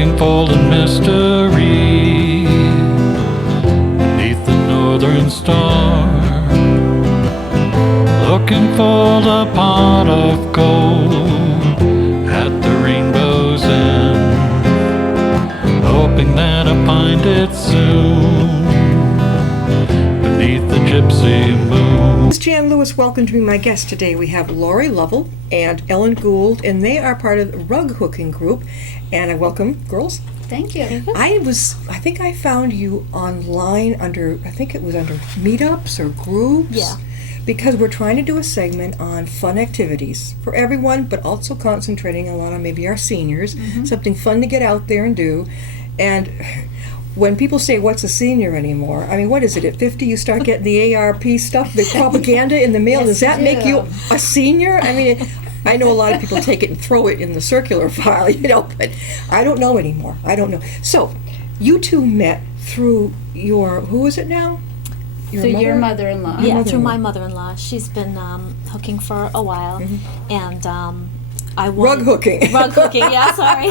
looking for the mystery beneath the northern star, looking for the pot of gold at the rainbow's end, hoping that I find it soon beneath the gypsy moon. This is Jan Lewis. Welcome to be my guest today. We have Lovell and Ellen Gould, and they are part of the rug hooking group. And I welcome, girls. Thank you. I think I found you online under meetups or groups. Yeah. Because we're trying to do a segment on fun activities for everyone, but also concentrating a lot on maybe our seniors, something fun to get out there and do. And when people say, what's a senior anymore? I mean, what is it? At 50, you start getting the ARP stuff, the propaganda in the mail. Yes, Does that you make do. you a senior? I mean, I know a lot of people take it and throw it in the circular file, but I don't know anymore. I don't know. So, you two met through who is it now? Your mother-in-law. Yeah, through my mother-in-law. She's been hooking for a while, and I wanted... Rug hooking. Rug hooking, yeah, sorry.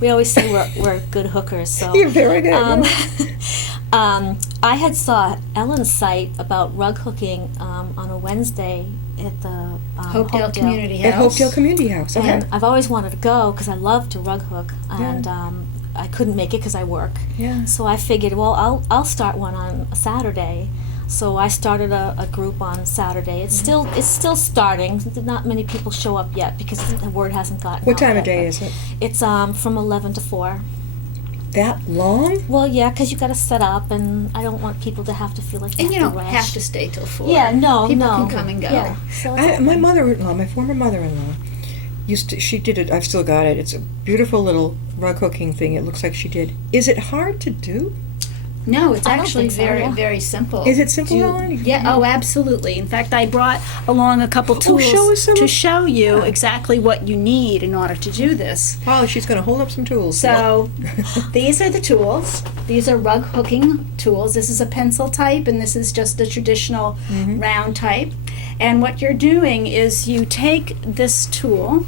We always say we're good hookers, so... You're very good. I had saw Ellen's site about rug hooking on a Wednesday at the Hopedale Community House. At Hopedale Community House, okay. And I've always wanted to go because I love to rug hook, and I couldn't make it because I work. Yeah. So I figured, well, I'll start one on a Saturday. So I started a group on Saturday. It's still starting. Not many people show up yet because the word hasn't gotten What out time of yet, day but is it? It's from 11 to 4. That long? Well, yeah, because you got to set up, and I don't want people to have to feel like they And you have don't to rush. have to stay till 4. Yeah, no, People no. can come and go. Yeah. So My mother-in-law, my former mother-in-law, she did it. I've still got it. It's a beautiful little rug hooking thing. It looks like she did. Is it hard to do? No, it's I don't actually think so, very, yeah. very simple. Is it simple, Do- Ellen? Yeah, oh, absolutely. In fact, I brought along a couple tools show us some to of- show you exactly what you need in order to do this. Polly, she's going to hold up some tools. So these are the tools. These are rug hooking tools. This is a pencil type, and this is just a traditional round type. And what you're doing is you take this tool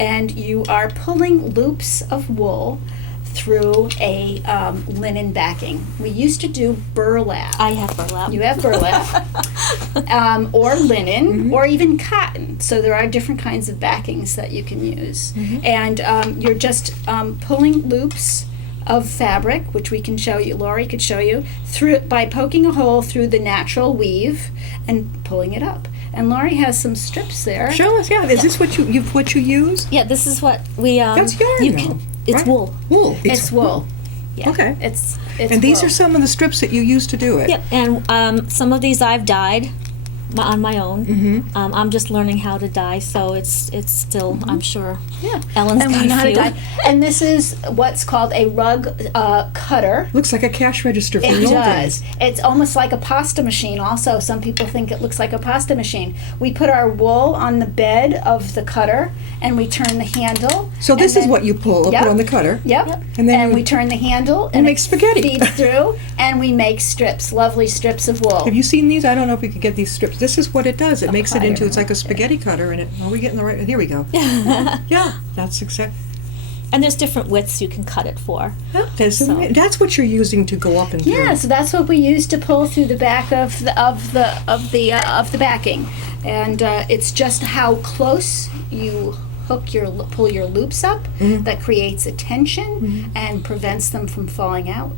and you are pulling loops of wool through a linen backing. We used to do burlap. I have burlap. You have burlap, or linen, or even cotton. So there are different kinds of backings that you can use. And you're just pulling loops of fabric, which we can show you, Lori could show you, through by poking a hole through the natural weave and pulling it up. And Lori has some strips there. Show us, yeah. Is this what you use? Yeah, this is what we... That's yarn, though, It's right? wool. Wool. It's wool. Yeah. Okay. It's And these wool. are some of the strips that you use to do it. Yep, and some of these I've dyed on my own. I'm just learning how to dye, so it's still, I'm sure, Yeah. Ellen's And got we know a how to few. dye. And this is what's called a rug cutter. Looks like a cash register from It the old does. days. It's almost like a pasta machine also. Some people think it looks like a pasta machine. We put our wool on the bed of the cutter and we turn the handle. So this and is then- what you pull, Yep. put on the cutter. Yep. And then we turn the handle and and make it spaghetti. feeds through and we make strips, lovely strips of wool. Have you seen these? I don't know if we could get these strips. This is what it does. It makes it fire. into, it's like a spaghetti cutter, and are we getting the right, here we go. Yeah, that's exact. And there's different widths you can cut it for. That's what you're using to go up and through. Yeah, so that's what we use to pull through the back of the backing, and it's just how close you pull your loops up that creates a tension and prevents them from falling out,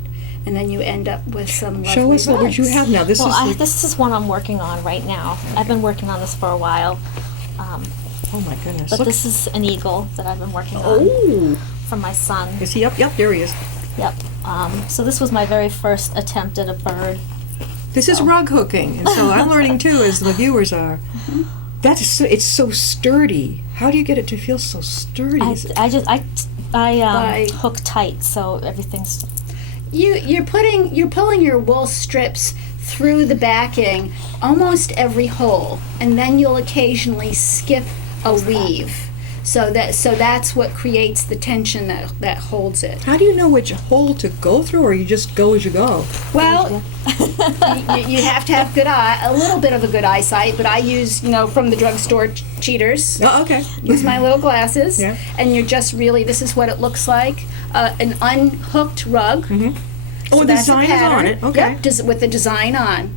and then you end up with some lovely Show us what you rugs. have now. This Well, is this is one I'm working on right now. I've been working on this for a while. oh my goodness. But Look. this is an eagle that I've been working on Oh, from my son. is he up? Yep, there he is. Yep. So this was my very first attempt at a bird. This is rug hooking, and so I'm learning too, as the viewers are. It's so sturdy. How do you get it to feel so sturdy? I hook tight, so everything's... You're pulling your wool strips through the backing almost every hole, and then you'll occasionally skip a weave. So that's what creates the tension that holds it. How do you know which hole to go through, or you just go as you go? Well, you have to have a little bit of a good eyesight, but I use, from the drugstore cheaters. Oh, okay. Use my little glasses, Yeah. and you're just really, this is what it looks like, an unhooked rug. Oh, the that's a design is on pattern. it. Okay. Yep, with the design on.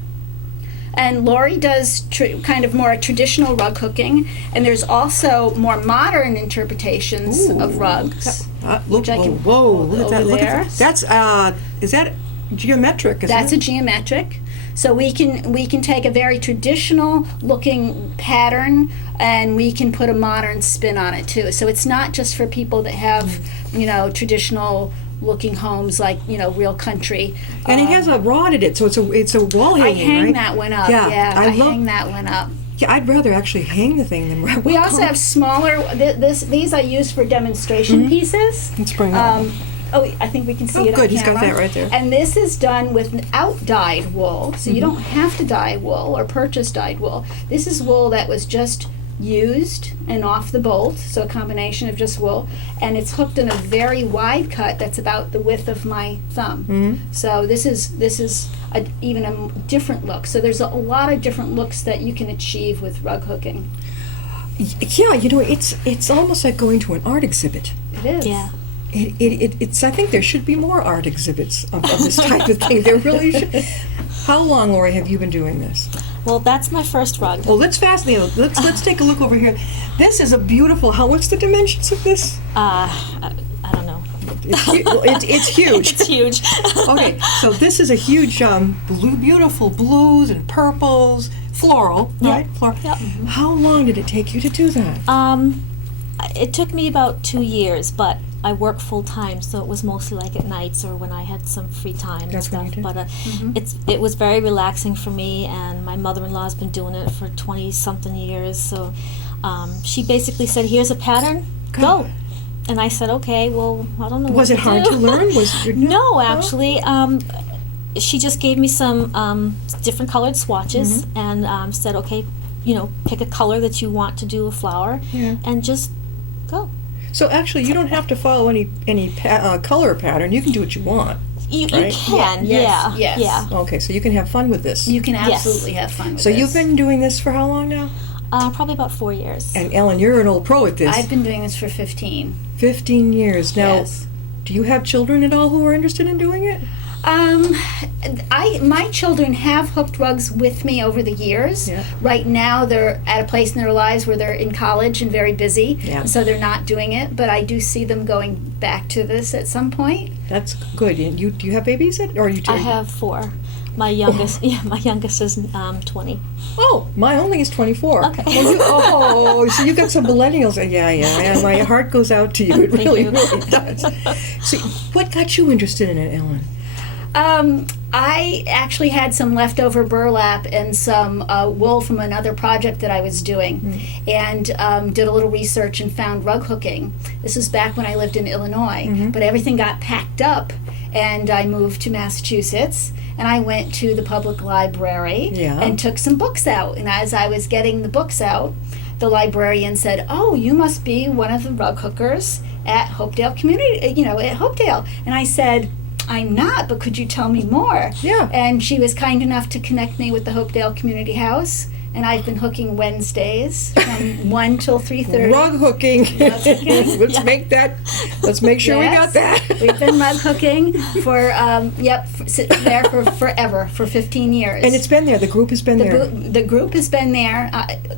And Lori does kind of more traditional rug hooking, and there's also more modern interpretations of rugs. Look, I can whoa, hold look at that. over Look there. at that. That's, is that geometric? That's it? a geometric. So we can take a very traditional looking pattern and we can put a modern spin on it too. So it's not just for people that have, traditional looking homes like, real country. And it has a rod in it, so it's a wall I hanging, hang right? that one up. Yeah, I hang that one up. Yeah, I'd rather actually hang the thing than We also have smaller. These I use for demonstration pieces. Let's bring it up. I think we can see Oh, it. good, On he's got camera. that right there. And this is done without dyed wool, so you don't have to dye wool or purchase dyed wool. This is wool that was just used and off the bolt, so a combination of just wool, and it's hooked in a very wide cut that's about the width of my thumb. So this is even a different look. So there's a lot of different looks that you can achieve with rug hooking. Yeah, it's almost like going to an art exhibit. It is. Yeah. It's. I think there should be more art exhibits of this type of thing. There really should. How long, Lori, have you been doing this? Well, that's my first rug. Well, let's let's take a look over here. This is a beautiful. What's the dimensions of this? I don't know. It's huge. It's huge. Okay, so this is a huge beautiful blues and purples, floral, right? Floral. Yep. How long did it take you to do that? It took me about 2 years, but I work full time, so it was mostly like at nights or when I had some free time and That's when stuff. you did? But it was very relaxing for me, and my mother-in-law's been doing it for 20-something years. So she basically said, "Here's a pattern, go." And I said, "Okay, well, I don't know." Was it hard to learn? No, actually. She just gave me some different colored swatches and said, "Okay, pick a color that you want to do a flower, and just go." So actually, you don't have to follow any color pattern. You can do what you want. You Right? can, Yes, yeah, yes. yeah. Okay, so you can have fun with this. You can Yes. absolutely have fun with So this. you've been doing this for how long now? Probably about 4 years. And Ellen, you're an old pro at this. I've been doing this for 15. 15 years now. Yes. Do you have children at all who are interested in doing it? My children have hooked rugs with me over the years. Yeah. Right now, they're at a place in their lives where they're in college and very busy, Yeah. so they're not doing it. But I do see them going back to this at some point. That's good. And do you have babies or are you two? I have 4. My youngest, my youngest is 20. Oh, my only is 24. Okay. Well, so you got some millennials. Yeah. My heart goes out to you. It Thank really, you. really does. So, what got you interested in it, Ellen? I actually had some leftover burlap and some wool from another project that I was doing, and did a little research and found rug hooking. This was back when I lived in Illinois, but everything got packed up, and I moved to Massachusetts, and I went to the public library and took some books out. And as I was getting the books out, the librarian said, "Oh, you must be one of the rug hookers at Hopedale Community, at Hopedale." And I said, "I'm not, but could you tell me more?" Yeah. And she was kind enough to connect me with the Hopedale Community House, and I've been hooking Wednesdays from 1 till 3:30. Rug hooking. hooking. Let's make sure we Yes. got that. We've been rug hooking for there for forever, for 15 years. And it's been there. The group has been there. The group has been there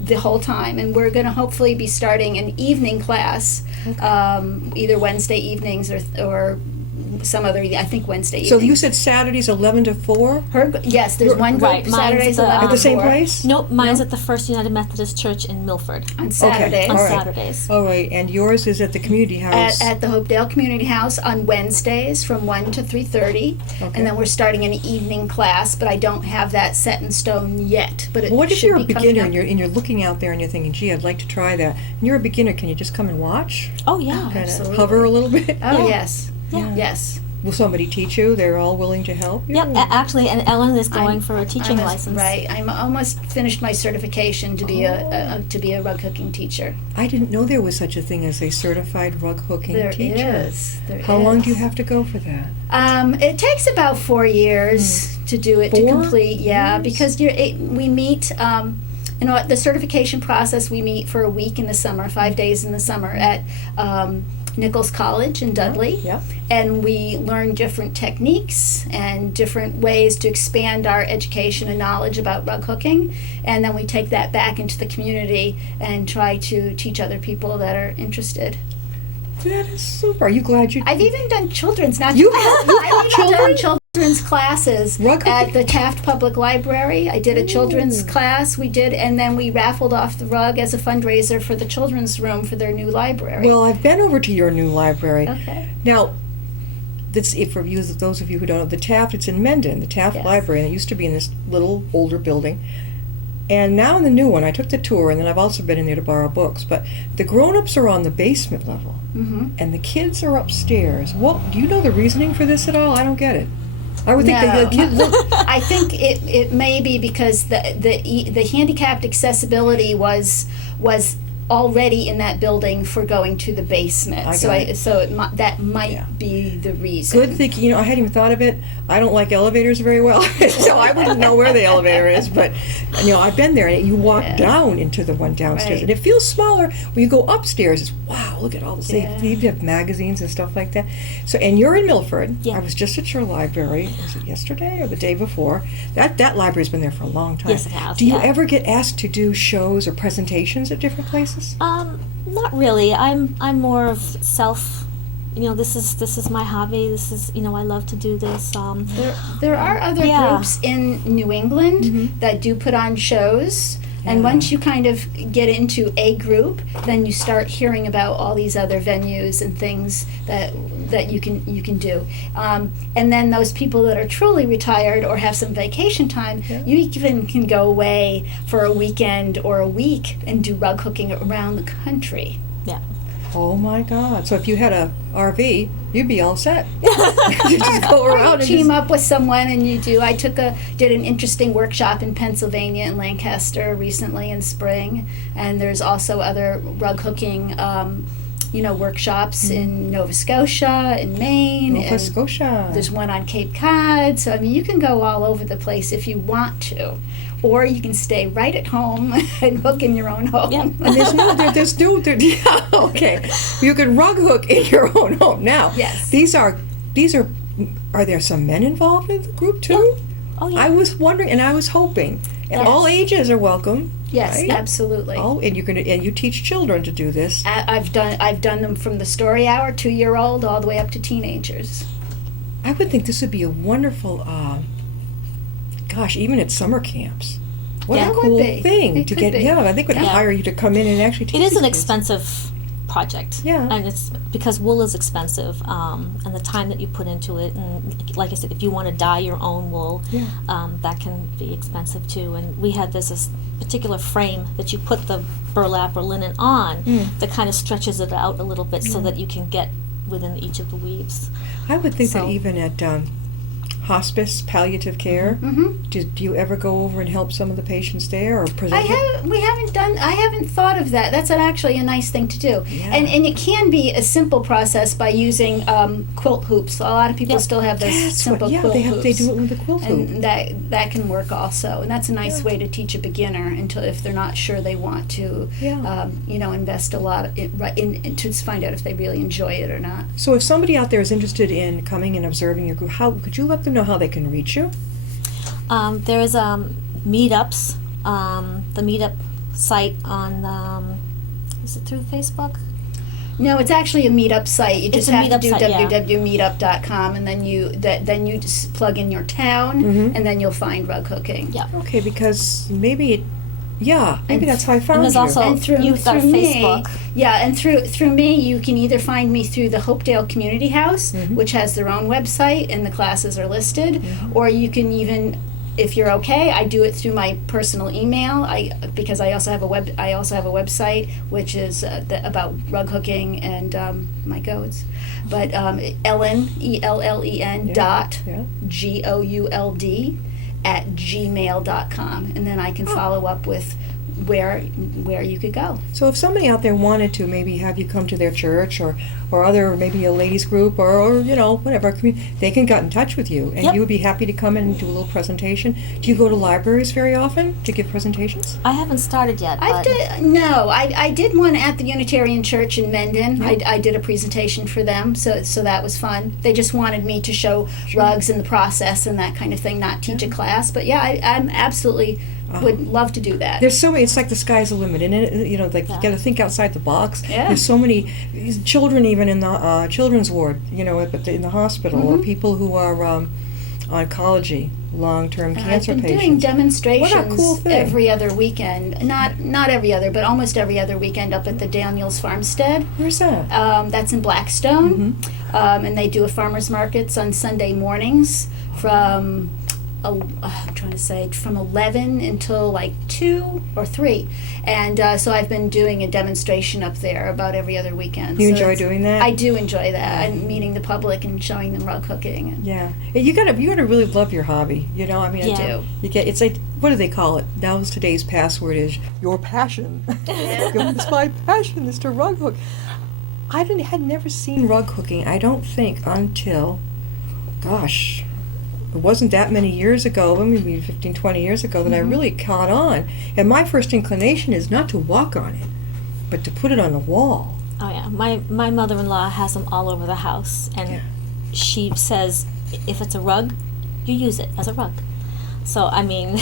the whole time, and we're going to hopefully be starting an evening class, either Wednesday evenings or some other, I think Wednesday evening. So you said Saturdays 11 to 4? Yes, there's one group Right, mine's Saturdays the, 11 At the to same 4. place? Nope, mine's at the First United Methodist Church in Milford On Saturdays. on all right. Saturdays. All right, and yours is at the community house. At the Hopedale Community House on Wednesdays from 1 to 3:30, Okay. and then we're starting an evening class, but I don't have that set in stone yet. But it What if should you're a be coming beginner up. and you're looking out there and you're thinking, gee, I'd like to try that. And you're a beginner, can you just come and watch? Oh yeah. Kind of Absolutely. hover a little bit? Oh Yeah. yes, Yeah. yes. will somebody teach you? They're all willing to help you? Yep, actually, and Ellen is going I'm- for a teaching license. Right. I'm almost finished my certification to be to be a rug hooking teacher. I didn't know there was such a thing as a certified rug hooking There teacher. is. There How long do you is. have to go for that? It takes about 4 years to do it, to 4 complete. Yeah, years? because we meet. The certification process, we meet for a week in the summer, 5 days in the summer at Nichols College in Dudley. Yep. And we learn different techniques and different ways to expand our education and knowledge about rug hooking. And then we take that back into the community and try to teach other people that are interested. That is super. Are you glad you... I've even done children's, not You I've even children? done children's classes Rug at hooking? the Taft Public Library. I did a children's class. We did, and then we raffled off the rug as a fundraiser for the children's room for their new library. Well, I've been over to your new library. Okay. Now, this, if for you, those of you who don't know, the Taft, it's in Mendon, the Taft Yes. Library, and it used to be in this little older building. And now in the new one, I took the tour, and then I've also been in there to borrow books, but the grown-ups are on the basement level, and the kids are upstairs. Well, do you know the reasoning for this at all? I don't get it. I would think that the kids... I think it may be because the handicapped accessibility was already in that building for going to the basement. I got it. That might Yeah. be the reason. Good thinking. You know, I hadn't even thought of it. I don't like elevators very well, so I wouldn't know where the elevator is. But, you know, I've been there, and you walk Yeah. down into the one downstairs, Right. and it feels smaller. When you go upstairs, it's, wow, look at all this. Yeah. They have magazines and stuff like that. So, and you're in Milford. Yeah. I was just at your library. Was it yesterday or the day before? That library's been there for a long time. Yes, it has, Do you yeah. ever get asked to do shows or presentations at different places? Not really. I'm more of self. You know, this is my hobby. This is, you know, I love to do this. There are other Yeah. groups in New England that do put on shows. And Yeah. once you kind of get into a group, then you start hearing about all these other venues and things that you can do. And then those people that are truly retired or have some vacation time, you even can go away for a weekend or a week and do rug hooking around the country. Yeah. Oh my God! So if you had a RV, you'd be all set. You just go around and Team just, up with someone and you do. I did an interesting workshop in Pennsylvania and Lancaster recently in spring, and there's also other rug hooking workshops in Nova Scotia, in Maine. Nova and Scotia. There's one on Cape Cod. So I mean, you can go all over the place if you want to, or you can stay right at home and hook in your own home. Yep. And yeah, okay. You can rug hook in your own home. Now, Yes. these are there some men involved in the group too? Oh yeah. I was wondering, and I was hoping, and Yes. all ages are welcome. Yes, right? absolutely. Oh, and you teach children to do this. I've done them from the story hour, 2-year-old, all the way up to teenagers. I would think this would be a wonderful, gosh, even at summer camps. What Yeah, a it would cool be. thing It to could get. be. Yeah, I think would Yeah. hire you to come in and actually teach. It is these an kids. expensive project. Yeah. And it's because wool is expensive, and the time that you put into it, and like I said, if you want to dye your own wool, Yeah. that can be expensive too. And we had this particular frame that you put the burlap or linen on that kind of stretches it out a little bit so that you can get within each of the weaves. I would think that So- even at hospice, palliative care, do you ever go over and help some of the patients there or present? I haven't thought of that. That's actually a nice thing to do. Yeah. And it can be a simple process by using quilt hoops. A lot of people Yep. still have those That's simple what, yeah, quilt they hoops. do it with the quilt hoop. And that can work also. And that's a nice way to teach a beginner until if they're not sure they want to Yeah. invest a lot in to find out if they really enjoy it or not. So if somebody out there is interested in coming and observing your group, how could you let them know how they can reach you? There's meetups, the meetup site on, is it through Facebook? No, it's actually a meetup site. You It's just a have to meetup do site, yeah. www.meetup.com, and then you just plug in your town, and then you'll find rug hooking. Yeah. Okay, because maybe that's how I found And there's you. also And through youth.facebook. me, and through me, you can either find me through the Hopedale Community House, which has their own website and the classes are listed, or you can even if you're okay, I do it through my personal email. Because I also have a website which is about rug hooking and my goats. But Ellen ELLEN dot GOULD at gmail.com, and then I can follow up with where you could go. So if somebody out there wanted to maybe have you come to their church or other, maybe a ladies group or whatever, they can get in touch with you, and Yep. you would be happy to come in and do a little presentation. Do you go to libraries very often to give presentations? I haven't started yet. I did one at the Unitarian Church in Mendon. Yeah. I did a presentation for them, so that was fun. They just wanted me to show rugs and the process and that kind of thing, not teach a class. But yeah, I'm absolutely would love to do that. There's so many. It's like the sky's the limit, and you got to think outside the box. Yeah. There's so many children, even in the children's ward, but in the hospital, or people who are oncology, long-term cancer I've been patients. doing demonstrations What a cool thing. every other weekend. Not every other, but almost every other weekend up at the Daniels Farmstead. Where's that? That's in Blackstone. And they do a farmers markets on Sunday mornings from I'm trying to say from 11 until like 2 or 3, and so I've been doing a demonstration up there about every other weekend. You So enjoy it's- doing that? I do enjoy that. I'm meeting the public and showing them rug hooking. And Yeah, you gotta really love your hobby. Yeah. I do. You get, it's like, what do they call it? Now's today's password is your passion. It's my passion is to rug hook. I had never seen rug hooking, I don't think, until, gosh, it wasn't that many years ago, maybe 15, 20 years ago, that I really caught on. And my first inclination is not to walk on it, but to put it on the wall. Oh yeah, my mother-in-law has them all over the house, and Yeah. she says if it's a rug, you use it as a rug. So I mean, And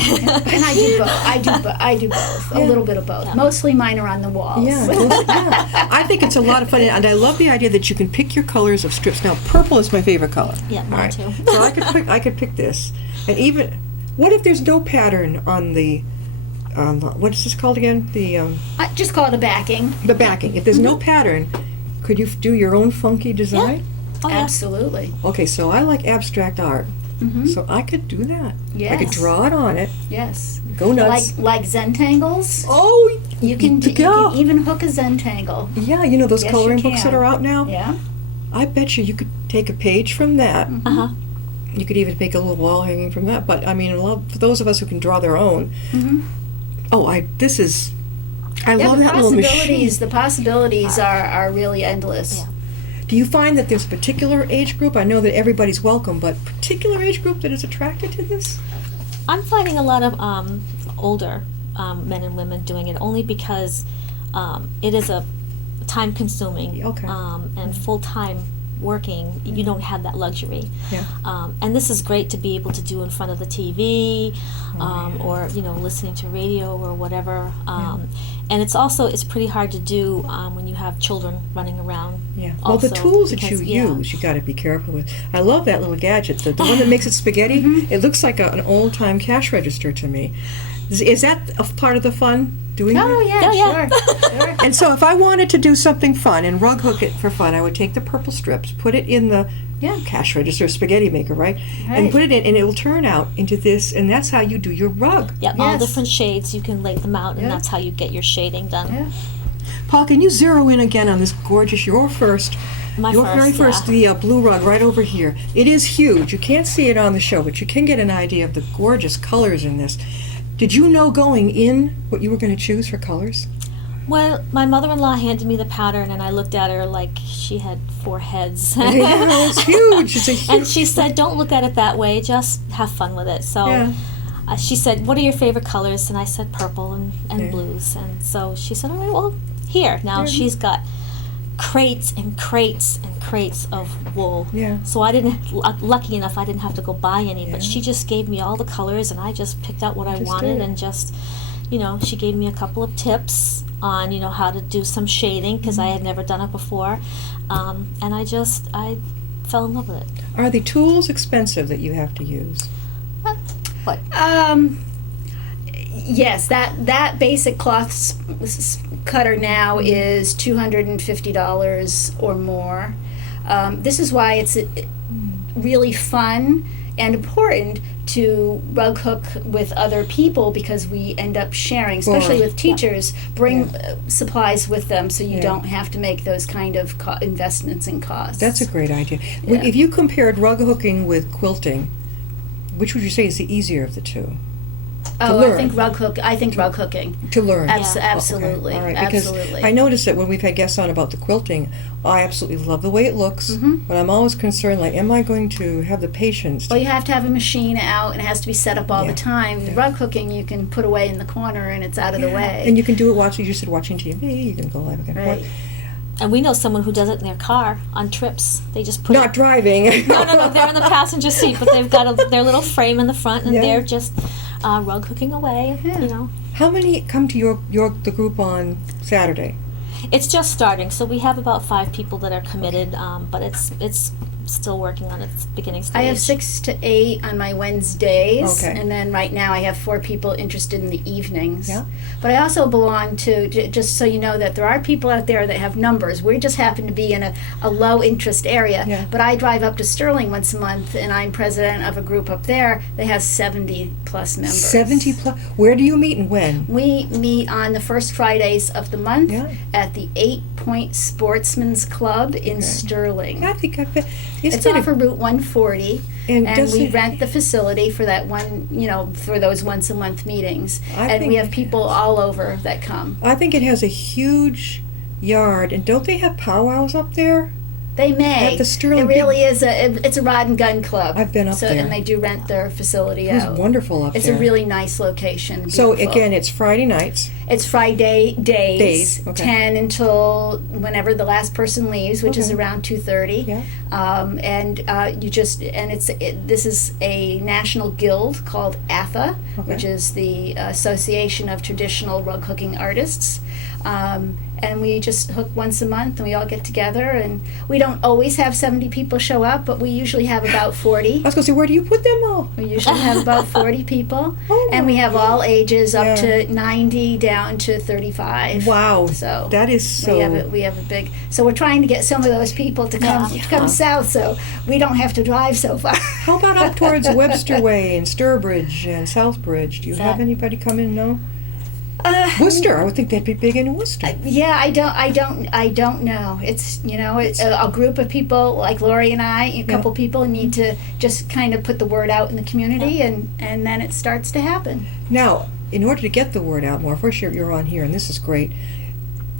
I do both. I do both. Yeah. A little bit of both. Yeah. Mostly mine are on the walls. Yeah, yeah. I think it's a lot of fun, and I love the idea that you can pick your colors of strips. Now, purple is my favorite color. Yeah, mine All right. too. So I could pick this, and even what if there's no pattern on the what is this called again? I just call it a backing. The backing. If there's no pattern, could you do your own funky design? oh, yeah. Absolutely. Okay, so I like abstract art, Mm-hmm. so I could do that. I could Yes. draw it on it. Yes. Go nuts. Like Zentangles. Oh, You can yeah. even hook a Zentangle. Yeah, you know those Yes, coloring you books that can. are out now? Yeah. I bet you could take a page from that. Uh-huh. You could even make a little wall hanging from that. But I mean, for those of us who can draw their own, I love that little machine. The possibilities are really endless. Yeah. Do you find that there's a particular age group? I know that everybody's welcome, but particular age group that is attracted to this? I'm finding a lot of older men and women doing it only because it is a time-consuming Okay. and full-time working. You don't have that luxury. Yeah. And this is great to be able to do in front of the TV or listening to radio or whatever. And it's pretty hard to do when you have children running around. Yeah. Well, the also, tools that you because, yeah. use, you got to be careful with. I love that little gadget, the one that makes it spaghetti. It looks like an old-time cash register to me. Is that a part of the fun, doing that? Oh yeah, Oh, yeah. sure. And so if I wanted to do something fun and rug hook it for fun, I would take the purple strips, put it in the cash register spaghetti maker, right? And Right. put it in, and it will turn out into this, and that's how you do your rug. Yeah, all Yes. different shades. You can lay them out, and Yeah. that's how you get your shading done. Yeah. Paul, can you zero in again on this gorgeous, your My very first, yeah. the blue rug right over here. It is huge. You can't see it on the show, but you can get an idea of the gorgeous colors in this. Did you know going in what you were going to choose for colors? Well, my mother-in-law handed me the pattern, and I looked at her like she had 4 heads. Yeah, it's huge. It's a huge. And she said, "Don't look at it that way. Just have fun with it." So Yeah. she said, "What are your favorite colors?" And I said, "Purple and Yeah. blues." And so she said, "All right, well, here." Now she's got crates and crates and crates of wool. Yeah. So I didn't. Lucky enough, I didn't have to go buy any. But Yeah. she just gave me all the colors, and I just picked out what I Just wanted, did it. and just, she gave me a couple of tips on how to do some shading because I had never done it before, and I fell in love with it. Are the tools expensive that you have to use? What? Yes, that basic cloth cutter now is $250 or more. This is why it's really fun and important to rug hook with other people because we end up sharing, especially with teachers. Bring supplies with them so you don't have to make those kind of investments in costs. That's a great idea. Yeah. If you compared rug hooking with quilting, which would you say is the easier of the two? Oh, learn. I think rug hooking. To learn. Absolutely. All right. Because Absolutely. I noticed that when we've had guests on about the quilting, I absolutely love the way it looks, but I'm always concerned, like, am I going to have the patience to Well, you have to have a machine out, and it has to be set up all the time. Yeah. Rug hooking, you can put away in the corner, and it's out of the way. And you can do it watching, you said watching TV, you can go live again. Right. And we know someone who does it in their car on trips. They just put Not driving. no, they're in the passenger seat, but they've got their little frame in the front, and Yeah. they're just rug hooking away. You know, How many come to the group on Saturday? it's just starting, so we have about 5 people that are committed, but it's still working on its beginning stage. I have 6 to 8 on my Wednesdays, Okay. and then right now I have 4 people interested in the evenings. Yeah. But I also belong to, just so you know, that there are people out there that have numbers. We just happen to be in a low interest area. Yeah. But I drive up to Sterling once a month, and I'm president of a group up there that has 70 plus members. 70 plus. Where do you meet and when? We meet on the first Fridays of the month Yeah. at the 8 Point Sportsman's Club in Sterling. I think I've been. It's off of Route 140, And and does we it- rent the facility for that one, for those once a month meetings. I And we think- have people all over that come. I think it has a huge yard, and don't they have powwows up there? They may. At the Sterling It really is it's a rod and gun club. I've been up there. And they do rent their facility It was out. wonderful up It's there. a really nice location. So beautiful. again, it's Friday nights. It's Friday days, Days, okay. 10 until whenever the last person leaves, which is Okay. around 2:30. Yeah. This is a national guild called ATHA, Okay. which is the Association of Traditional Rug Hooking Artists. And we just hook once a month, and we all get together, and we don't always have 70 people show up, but we usually have about 40. I was going to say, where do you put them all? We usually have about 40 people, Oh and we my have all ages up Yeah. to 90 down to 35. Wow. So that is so. we have a big. So we're trying to get some of those people to come south, so we don't have to drive so far. How about up towards Webster Way and Sturbridge and Southbridge? Do you have anybody come in? No. Worcester. I would think they'd be big in Worcester. Yeah, I don't know. It's it's a group of people like Lori and I, a couple people need to just kind of put the word out in the community, and then it starts to happen. Now, in order to get the word out more, first you're on here, and this is great.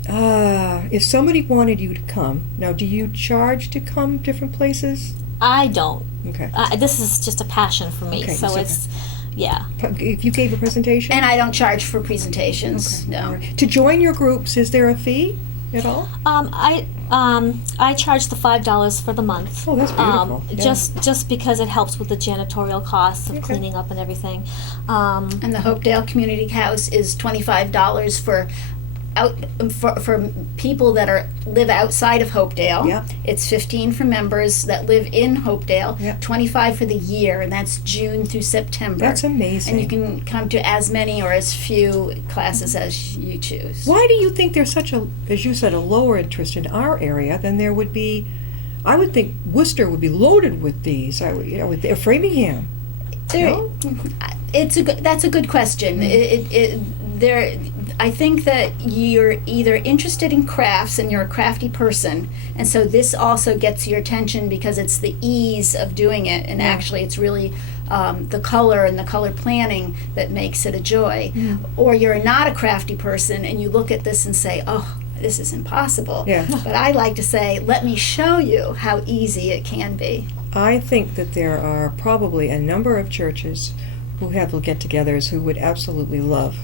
If somebody wanted you to come, now do you charge to come different places? I don't. Okay. This is just a passion for me, Okay, so so- it's yeah. If you gave a presentation? And I don't charge for presentations. All No. right. To join your groups, is there a fee at all? I charge the $5 for the month. Oh, that's beautiful. Yeah. Just because it helps with the janitorial costs of Okay. cleaning up and everything. And the Hopedale Community House is $25 for people that live outside of Hopedale. Yeah. It's 15 for members that live in Hopedale. Yeah. 25 for the year, and that's June through September. That's amazing. And you can come to as many or as few classes as you choose. Why do you think there's such a, as you said, a lower interest in our area than there would be? I would think Worcester would be loaded with these. With Framingham. No? That's a good question. I think that you're either interested in crafts and you're a crafty person, and so this also gets your attention because it's the ease of doing it, and actually it's really the color and the color planning that makes it a joy. Or you're not a crafty person and you look at this and say, oh, this is impossible. Yeah. But I like to say, let me show you how easy it can be. I think that there are probably a number of churches who have get-togethers who would absolutely love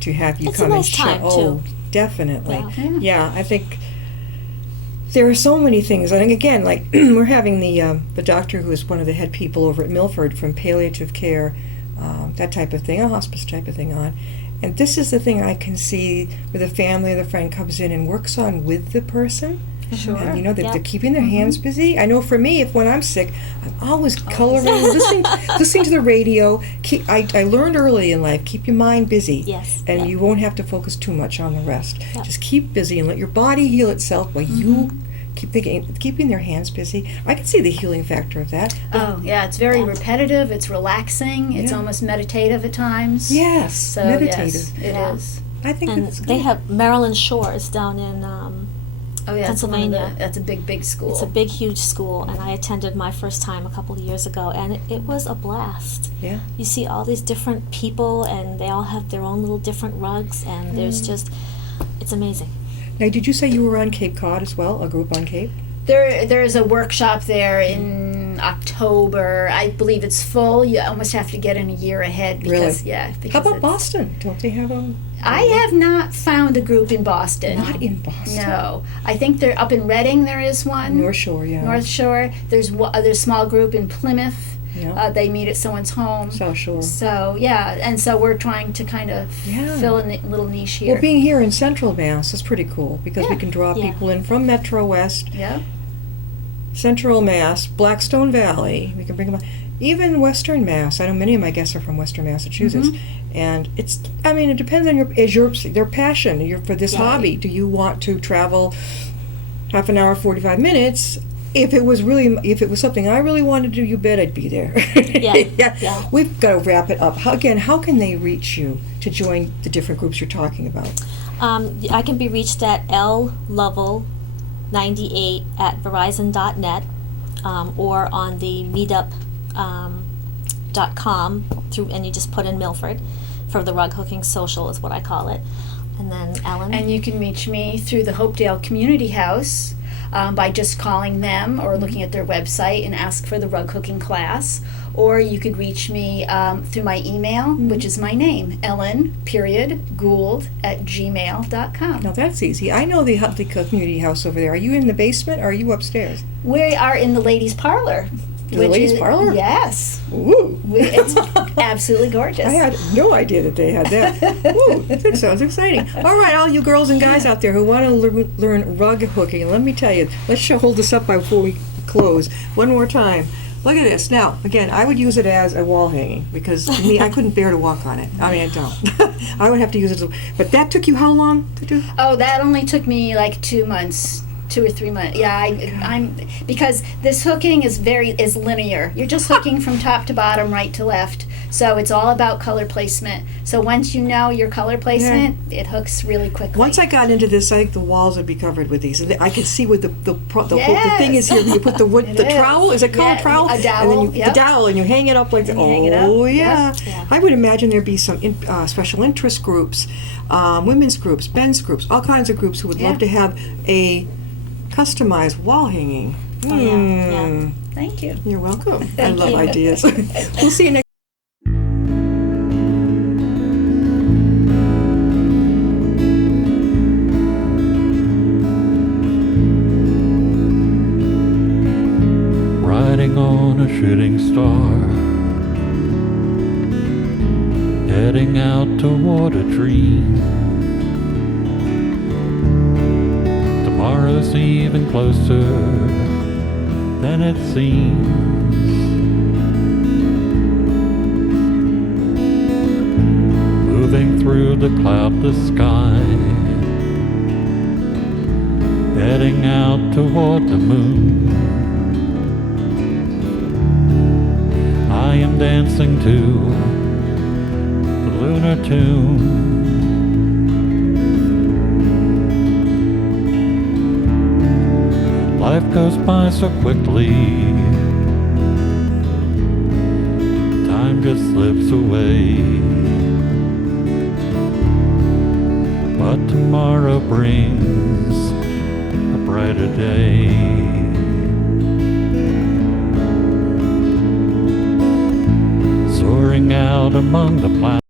to have you It's a come nice and show. time, Oh, too. definitely. Yeah. Yeah, I think there are so many things. I think again, like we're having the doctor who is one of the head people over at Milford from palliative care, that type of thing, a hospice type of thing on. And this is the thing I can see where the family or the friend comes in and works on with the person. Sure. And they're Yeah. keeping their hands busy. I know for me, when I'm sick, I'm always coloring, listening to the radio. I learned early in life, keep your mind busy. Yes, And yeah. you won't have to focus too much on the rest. Yeah. Just keep busy and let your body heal itself while you keeping their hands busy. I can see the healing factor of that. Oh, yeah, it's very repetitive, it's relaxing, it's Yeah. almost meditative at times. Yes, So, meditative. yes, it is. I think And that's good. they have Maryland Shores down in Oh, yeah, it's one of Pennsylvania. that's a big school. It's a big, huge school, and I attended my first time a couple of years ago, and it was a blast. Yeah. You see all these different people, and they all have their own little different rugs, and there's just, it's amazing. Now, did you say you were on Cape Cod as well? A group on Cape? There's a workshop there in October. I believe it's full. You almost have to get in a year ahead because Really? yeah. Because How about it's- Boston? Don't they have a? I have not found a group in Boston. Not in Boston. No, I think they're up in Reading. There is one. North Shore, yeah. North Shore. There's a small group in Plymouth. Yeah. They meet at someone's home. South Shore. So yeah, and so we're trying to kind of Yeah. fill a little niche here. Well, being here in Central Mass is pretty cool because we Yeah. can draw Yeah. people in from Metro West, yeah. Central Mass, Blackstone Valley. We can bring them. Even Western Mass. I know many of my guests are from Western Massachusetts, and it's. I mean, it depends on their passion. For this Yeah. hobby. Do you want to travel half an hour, 45 minutes? If it was something I really wanted to do, you bet I'd be there. Yeah. We've got to wrap it up. How can they reach you to join the different groups you're talking about? I can be reached at llovell98 at verizon.net or on the meetup.com and you just put in Milford for the rug hooking social is what I call it. And then Ellen. And you can reach me through the Hopedale Community House by just calling them or looking at their website and ask for the rug hooking class. Or you could reach me through my email, which is my name, ellen.gould@gmail.com. Now that's easy. I know the community house over there. Are you in the basement or are you upstairs? We are in the ladies' parlor. The ladies' parlor? Yes. Ooh. It's absolutely gorgeous. I had no idea that they had that. Ooh, that sounds exciting. All right, all you girls and guys out there who want to learn rug hooking, let me tell you, let's hold this up before we close. One more time. Look at this. Now, again, I would use it as a wall hanging because to me, I couldn't bear to walk on it. I mean, I don't. I would have to use it. But that took you how long to do? Oh, that only took me like 2 months. 2 or 3 months. Yeah, I'm because this hooking is linear. You're just hooking from top to bottom, right to left. So it's all about color placement. So once you know your color placement, it hooks really quickly. Once I got into this, I think the walls would be covered with these. And I could see what the thing is here. You put the wood, the trowel. Is it called trowel? A dowel. And then the dowel, and you hang it up like that. hang it up. Oh yeah. Yeah. I would imagine there'd be some special interest groups, women's groups, men's groups, all kinds of groups who would love to have a customized wall hanging. Oh, yeah. Thank you. You're welcome. I Thank love you. ideas. We'll see you next. Riding on a shooting star, heading out toward a dream. Tomorrow's even closer than it seems. Moving through the cloudless sky, heading out toward the moon. I am dancing to the lunar tune. Life goes by so quickly, time just slips away. But tomorrow brings a brighter day. Soaring out among the planets.